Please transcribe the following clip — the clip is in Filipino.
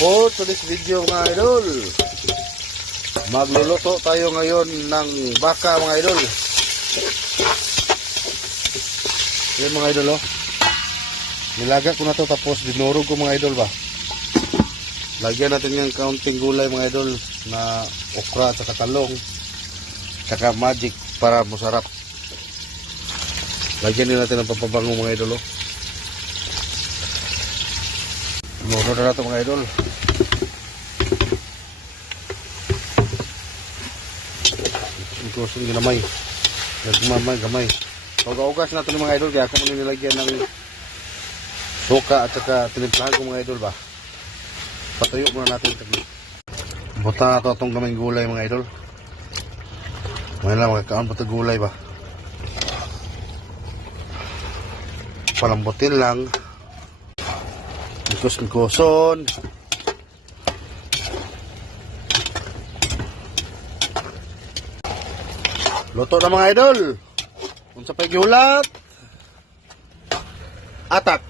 For today's video mga idol, magluluto tayo ngayon ng baka mga idol. Yan mga idol oh. Nilaga ko na to tapos dinurog ko mga idol ba. Lagyan natin yung kaunting gulay mga idol na okra at saka talong. Saka magic para masarap. Lagyan din natin ng pampabango mga idol oh. Nuno na natin mga idol. Ikusin ginamay. Gamay. Hugas natin mga idol. Kaya ako muna nilagyan ng suka at saka tinimplahan ko mga idol ba. Patuyo muna natin. Buta na ito itong kaming gulay mga idol. Ngayon lang magkakaon po ito gulay ba. Palambutin lang. Ikos-ikoson. Luto na mga idol. Kung sa paghihulat, atak.